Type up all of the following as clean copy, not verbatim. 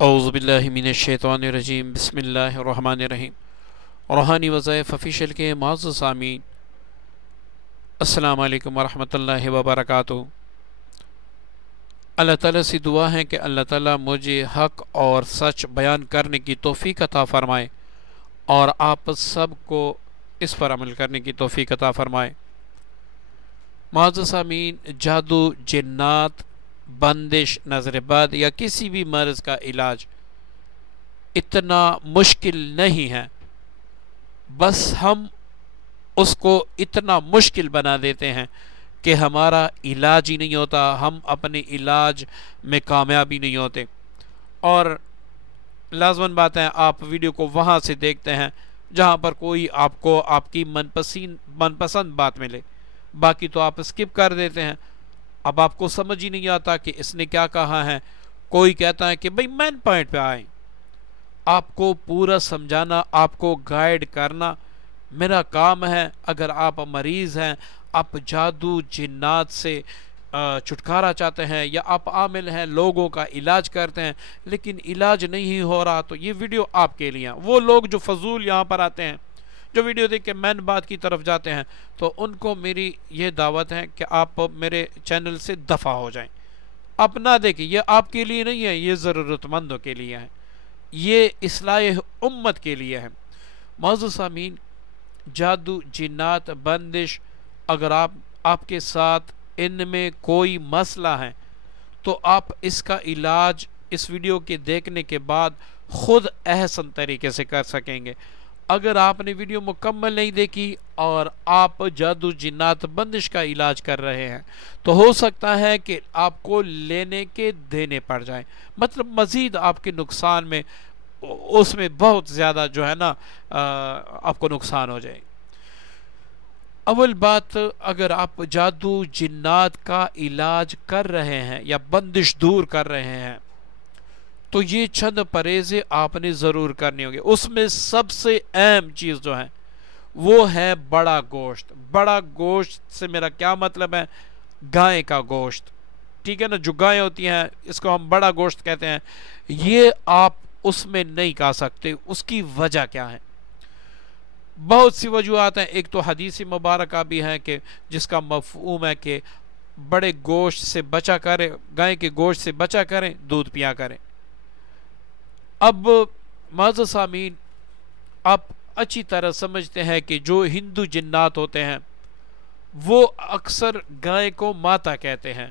اعوذ باللہ من الشیطان الرجیم بسم اللہ الرحمن الرحیم۔ روحانی وظائف آفیشیل کے معزز سامعین، السلام علیکم ورحمۃ اللہ وبرکاتہ۔ اللہ تعالیٰ سے دعا ہے کہ اللہ تعالیٰ مجھے حق اور سچ بیان کرنے کی توفیق عطا فرمائے اور آپ سب کو اس پر عمل کرنے کی توفیق عطا فرمائے۔ معزز سامعین، جادو، جنات، بندش، نظر بد یا کسی بھی مرض کا علاج اتنا مشکل نہیں ہے، بس ہم اس کو اتنا مشکل بنا دیتے ہیں کہ ہمارا علاج ہی نہیں ہوتا، ہم اپنے علاج میں کامیاب ہی نہیں ہوتے۔ اور لازماً بات ہے، آپ ویڈیو کو وہاں سے دیکھتے ہیں جہاں پر کوئی آپ کو آپ کی من پسند بات ملے، باقی تو آپ اسکپ کر دیتے ہیں۔ اب آپ کو سمجھ ہی نہیں آتا کہ اس نے کیا کہا ہے۔ کوئی کہتا ہے کہ بھئی مین پوائنٹ پہ آئیں، آپ کو پورا سمجھانا، آپ کو گائیڈ کرنا میرا کام ہے۔ اگر آپ مریض ہیں، آپ جادو جنات سے چھٹکارا چاہتے ہیں، یا آپ عامل ہیں، لوگوں کا علاج کرتے ہیں لیکن علاج نہیں ہو رہا، تو یہ ویڈیو آپ کے لیے ہیں۔ وہ لوگ جو فضول یہاں پر آتے ہیں، جو ویڈیو دیکھ کے مین بات کی طرف جاتے ہیں، تو ان کو میری یہ دعوت ہے کہ آپ میرے چینل سے دفع ہو جائیں۔ آپ نہ دیکھیں، یہ آپ کے لیے نہیں ہے، یہ ضرورت مندوں کے لیے ہے، یہ اصلاح امت کے لیے ہے۔ معزز سامعین، جادو، جنات، بندش، اگر آپ کے ساتھ ان میں کوئی مسئلہ ہے تو آپ اس کا علاج اس ویڈیو کے دیکھنے کے بعد خود احسن طریقے سے کر سکیں گے۔ اگر آپ نے ویڈیو مکمل نہیں دیکھی اور آپ جادو جنات بندش کا علاج کر رہے ہیں تو ہو سکتا ہے کہ آپ کو لینے کے دینے پڑ جائیں، مطلب مزید آپ کے نقصان میں، اس میں بہت زیادہ جو ہے نا آپ کو نقصان ہو جائے۔ اول بات، اگر آپ جادو جنات کا علاج کر رہے ہیں یا بندش دور کر رہے ہیں تو یہ چند پرہیزیں آپ نے ضرور کرنی ہوگی۔ اس میں سب سے اہم چیز جو ہے وہ ہے بڑا گوشت۔ بڑا گوشت سے میرا کیا مطلب ہے؟ گائے کا گوشت، ٹھیک ہے نا، جو گائے ہوتی ہیں اس کو ہم بڑا گوشت کہتے ہیں۔ یہ آپ اس میں نہیں کھا سکتے۔ اس کی وجہ کیا ہے؟ بہت سی وجوہات ہیں۔ ایک تو حدیث مبارکہ بھی ہے کہ جس کا مفہوم ہے کہ بڑے گوشت سے بچا کریں، گائے کے گوشت سے بچا کریں، دودھ پیا کریں۔ اب معزز سامعین، آپ اچھی طرح سمجھتے ہیں کہ جو ہندو جنات ہوتے ہیں وہ اکثر گائے کو ماتا کہتے ہیں،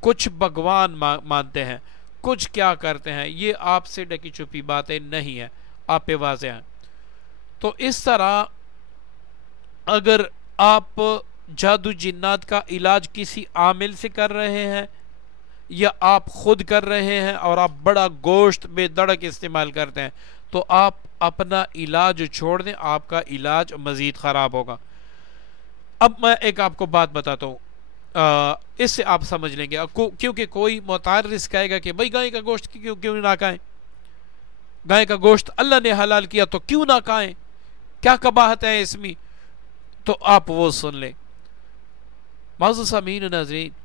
کچھ بھگوان مانتے ہیں، کچھ کیا کرتے ہیں۔ یہ آپ سے ڈکی چھپی باتیں نہیں ہیں، آپ پہ واضح ہیں۔ تو اس طرح اگر آپ جادو جنات کا علاج کسی عامل سے کر رہے ہیں یا آپ خود کر رہے ہیں اور آپ بڑا گوشت بے دڑک استعمال کرتے ہیں تو آپ اپنا علاج چھوڑ دیں، آپ کا علاج مزید خراب ہوگا۔ اب میں ایک آپ کو بات بتاتا ہوں، اس سے آپ سمجھ لیں گے، کیونکہ کوئی متعرض کہے گا کہ بھائی گائے کا گوشت کیوں نہ کھائیں، گائے کا گوشت اللہ نے حلال کیا تو کیوں نہ کھائیں، کیا قباحت ہے اس میں؟ تو آپ وہ سن لیں۔ معزز سامعین و ناظرین،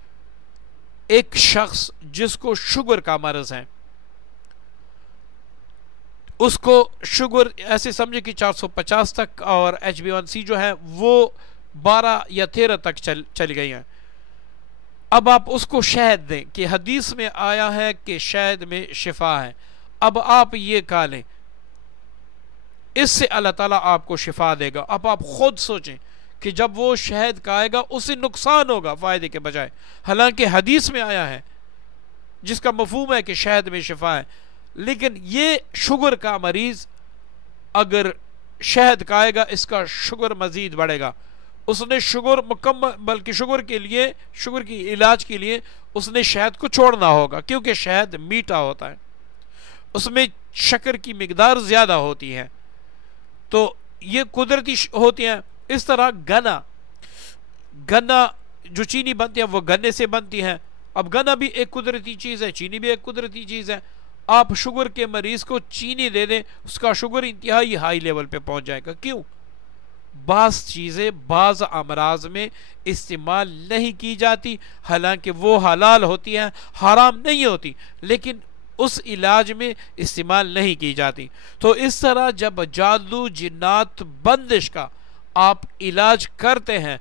ایک شخص جس کو شوگر کا مرض ہے، اس کو شوگر ایسے سمجھے کہ 450 تک، اور HbA1c جو ہے وہ 12 یا 13 تک چل گئی ہیں۔ اب آپ اس کو شہد دیں کہ حدیث میں آیا ہے کہ شہد میں شفا ہے، اب آپ یہ کھا لیں، اس سے اللہ تعالیٰ آپ کو شفا دے گا۔ اب آپ خود سوچیں کہ جب وہ شہد کھائے گا اسے نقصان ہوگا فائدے کے بجائے، حالانکہ حدیث میں آیا ہے جس کا مفہوم ہے کہ شہد میں شفا ہے، لیکن یہ شوگر کا مریض اگر شہد کھائے گا اس کا شوگر مزید بڑھے گا۔ اس نے شوگر مکمل، بلکہ شوگر کی علاج کے لیے اس نے شہد کو چھوڑنا ہوگا، کیونکہ شہد میٹھا ہوتا ہے، اس میں شکر کی مقدار زیادہ ہوتی ہے، تو یہ قدرتی ہوتی ہیں۔ اس طرح گنا جو چینی بنتی ہے وہ گنے سے بنتی ہے۔ اب گنا بھی ایک قدرتی چیز ہے، چینی بھی ایک قدرتی چیز ہے۔ آپ شوگر کے مریض کو چینی دے دیں، اس کا شوگر انتہائی ہائی لیول پہ پہنچ جائے گا۔ کیوں؟ بعض چیزیں بعض امراض میں استعمال نہیں کی جاتی، حالانکہ وہ حلال ہوتی ہیں، حرام نہیں ہوتی، لیکن اس علاج میں استعمال نہیں کی جاتی. تو اس طرح جب جادو جنات بندش کا آپ علاج کرتے ہیں،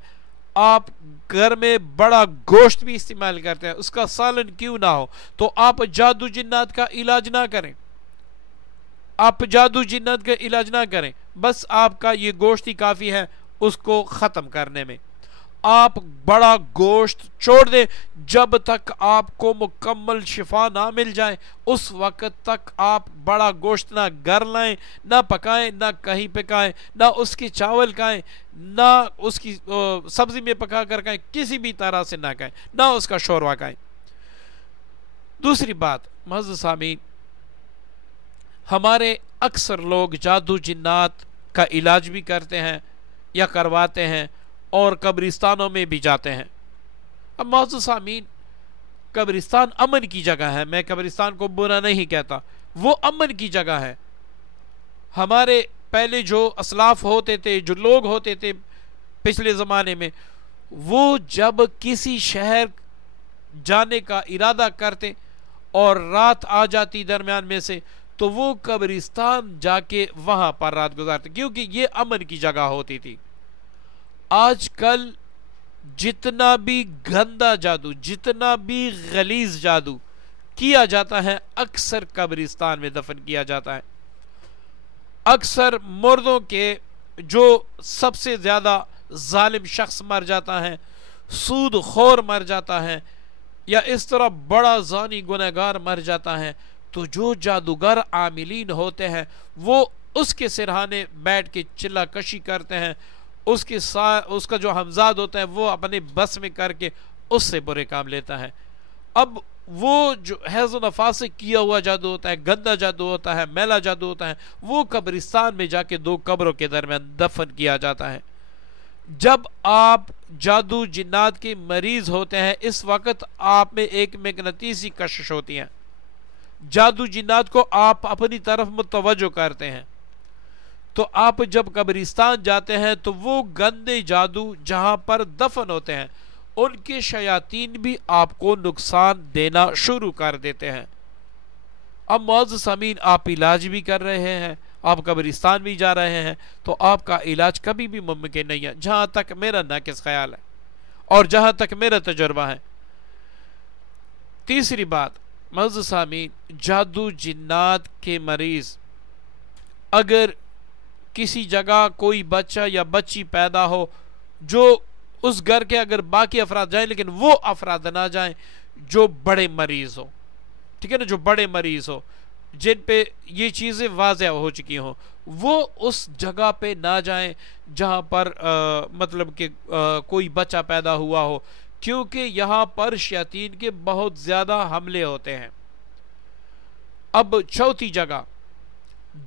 آپ گھر میں بڑا گوشت بھی استعمال کرتے ہیں، اس کا سالن کیوں نہ ہو، تو آپ جادو جنات کا علاج نہ کریں. آپ جادو جنات کا علاج نہ کریں، بس آپ کا یہ گوشت ہی کافی ہے اس کو ختم کرنے میں. آپ بڑا گوشت چھوڑ دیں جب تک آپ کو مکمل شفا نہ مل جائے. اس وقت تک آپ بڑا گوشت نہ گھر لائیں، نہ پکائیں، نہ کہیں پکائیں، نہ اس کی چاول کھائیں، نہ اس کی سبزی میں پکا کر کھائیں، کسی بھی طرح سے نہ کھائیں، نہ اس کا شوروا کھائیں. دوسری بات معزز سامعین، ہمارے اکثر لوگ جادو جنات کا علاج بھی کرتے ہیں یا کرواتے ہیں اور قبرستانوں میں بھی جاتے ہیں. اب معزز سامعین، قبرستان امن کی جگہ ہے، میں قبرستان کو برا نہیں کہتا، وہ امن کی جگہ ہے. ہمارے پہلے جو اسلاف ہوتے تھے، جو لوگ ہوتے تھے پچھلے زمانے میں، وہ جب کسی شہر جانے کا ارادہ کرتے اور رات آ جاتی درمیان میں سے، تو وہ قبرستان جا کے وہاں پر رات گزارتے، کیونکہ یہ امن کی جگہ ہوتی تھی. آج کل جتنا بھی گندا جادو، جتنا بھی غلیظ جادو کیا جاتا ہے، اکثر قبرستان میں دفن کیا جاتا ہے. اکثر مردوں کے جو سب سے زیادہ ظالم شخص مر جاتا ہے، سود خور مر جاتا ہے، یا اس طرح بڑا زانی گنہگار مر جاتا ہے، تو جو جادوگر عاملین ہوتے ہیں وہ اس کے سرہانے بیٹھ کے چلا کشی کرتے ہیں. اس کا جو ہمزاد ہوتا ہے وہ اپنے بس میں کر کے اس سے برے کام لیتا ہے. اب وہ جو حیض و نفاس سے کیا ہوا جادو ہوتا ہے، گندا جادو ہوتا ہے، میلا جادو ہوتا ہے، وہ قبرستان میں جا کے دو قبروں کے درمیان دفن کیا جاتا ہے. جب آپ جادو جنات کے مریض ہوتے ہیں، اس وقت آپ میں ایک مقناطیسی کشش ہوتی ہے، جادو جنات کو آپ اپنی طرف متوجہ کرتے ہیں. تو آپ جب قبرستان جاتے ہیں تو وہ گندے جادو جہاں پر دفن ہوتے ہیں، ان کے شیاطین بھی آپ کو نقصان دینا شروع کر دیتے ہیں. اب معزز سامعین، آپ علاج بھی کر رہے ہیں، آپ قبرستان بھی جا رہے ہیں، تو آپ کا علاج کبھی بھی ممکن نہیں ہے، جہاں تک میرا ناقص خیال ہے اور جہاں تک میرا تجربہ ہے. تیسری بات معزز سامعین، جادو جنات کے مریض اگر کسی جگہ کوئی بچہ یا بچی پیدا ہو، جو اس گھر کے اگر باقی افراد جائیں لیکن وہ افراد نہ جائیں جو بڑے مریض ہو، ٹھیک ہے نا، جو بڑے مریض ہو، جن پہ یہ چیزیں واضح ہو چکی ہوں، وہ اس جگہ پہ نہ جائیں جہاں پر مطلب کہ کوئی بچہ پیدا ہوا ہو، کیونکہ یہاں پر شیاطین کے بہت زیادہ حملے ہوتے ہیں. اب چوتھی جگہ،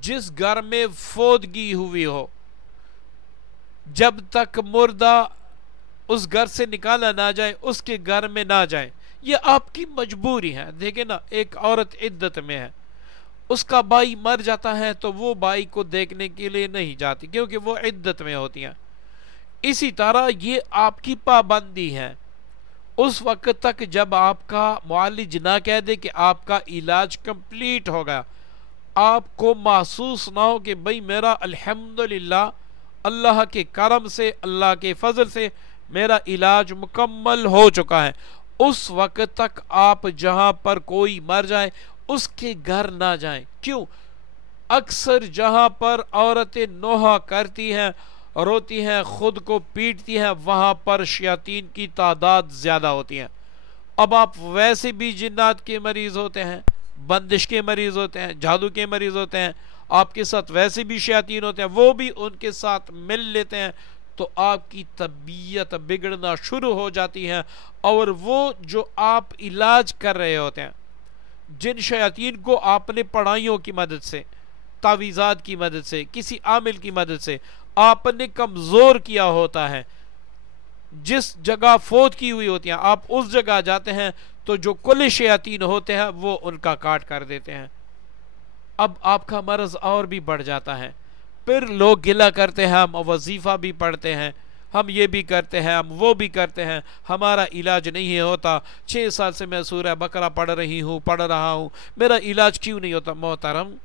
جس گھر میں فوتگی ہوئی ہو، جب تک مردہ اس گھر سے نکالا نہ جائے اس کے گھر میں نہ جائیں. یہ آپ کی مجبوری ہے. دیکھیں نا، ایک عورت عدت میں ہے، اس کا بھائی مر جاتا ہے تو وہ بھائی کو دیکھنے کے لیے نہیں جاتی کیونکہ وہ عدت میں ہوتی ہیں. اسی طرح یہ آپ کی پابندی ہے اس وقت تک جب آپ کا معالج نہ کہہ دے کہ آپ کا علاج کمپلیٹ ہو گیا، آپ کو محسوس نہ ہو کہ بھئی میرا الحمدللہ اللہ کے کرم سے، اللہ کے فضل سے میرا علاج مکمل ہو چکا ہے، اس وقت تک آپ جہاں پر کوئی مر جائے اس کے گھر نہ جائیں. کیوں؟ اکثر جہاں پر عورتیں نوحہ کرتی ہیں، روتی ہیں، خود کو پیٹتی ہیں، وہاں پر شیاطین کی تعداد زیادہ ہوتی ہیں. اب آپ ویسے بھی جنات کے مریض ہوتے ہیں، بندش کے مریض ہوتے ہیں، جادو کے مریض ہوتے ہیں، آپ کے ساتھ ویسے بھی شیاطین ہوتے ہیں، وہ بھی ان کے ساتھ مل لیتے ہیں، تو آپ کی طبیعت بگڑنا شروع ہو جاتی ہے. اور وہ جو آپ علاج کر رہے ہوتے ہیں، جن شیاطین کو آپ نے پڑھائیوں کی مدد سے، تعویذات کی مدد سے، کسی عامل کی مدد سے آپ نے کمزور کیا ہوتا ہے، جس جگہ فوت کی ہوئی ہوتی ہیں، آپ اس جگہ جاتے ہیں تو جو کل شیاطین ہوتے ہیں وہ ان کا کاٹ کر دیتے ہیں. اب آپ کا مرض اور بھی بڑھ جاتا ہے. پھر لوگ گلہ کرتے ہیں، ہم وظیفہ بھی پڑھتے ہیں، ہم یہ بھی کرتے ہیں، ہم وہ بھی کرتے ہیں، ہمارا علاج نہیں ہوتا، 6 سال سے میں سورہ بقرہ پڑھ رہا ہوں، میرا علاج کیوں نہیں ہوتا؟ محترم،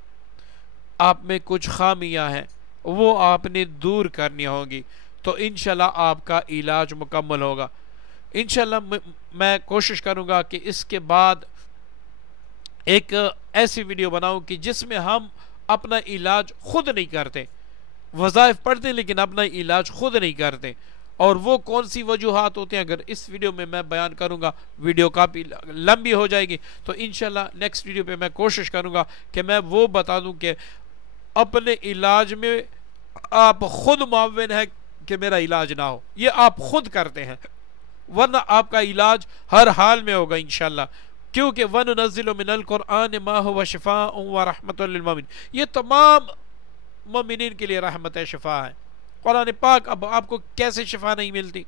آپ میں کچھ خامیاں ہیں، وہ آپ نے دور کرنی ہوگی، تو انشاءاللہ آپ کا علاج مکمل ہوگا۔ انشاءاللہ میں کوشش کروں گا کہ اس کے بعد ایک ایسی ویڈیو بناؤں کہ جس میں ہم اپنا علاج خود نہیں کرتے، وظائف پڑھتے لیکن اپنا علاج خود نہیں کرتے، اور وہ کون سی وجوہات ہوتے ہیں، اگر اس ویڈیو میں بیان کروں گا ویڈیو کافی لمبی ہو جائے گی، تو انشاءاللہ نیکسٹ ویڈیو پہ میں کوشش کروں گا کہ میں وہ بتا دوں کہ اپنے علاج میں آپ خود معاون ہیں کہ میرا علاج نہ ہو، یہ آپ خود کرتے ہیں، ورنہ آپ کا علاج ہر حال میں ہوگا انشاءاللہ، کیونکہ وَنُنَزِّلُ مِنَ الْقُرْآنِ مَا هُوَ شِفَاءٌ وَرَحْمَةٌ لِلْمُؤْمِنِينَ، یہ تمام مومنین کے لیے رحمت شفا ہے۔ قرآن پاک، اب آپ کو کیسے شفا نہیں ملتی؟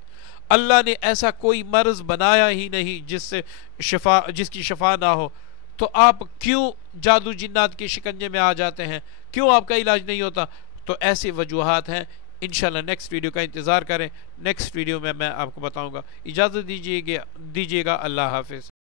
اللہ نے ایسا کوئی مرض بنایا ہی نہیں جس کی شفا نہ ہو، تو آپ کیوں جادو جنات کے شکنجے میں آ جاتے ہیں؟ کیوں آپ کا علاج نہیں ہوتا؟ تو ایسی وجوہات ہیں۔ انشاءاللہ نیکسٹ ویڈیو کا انتظار کریں، نیکسٹ ویڈیو میں آپ کو بتاؤں گا۔ اجازت دیجیے گا، اللہ حافظ۔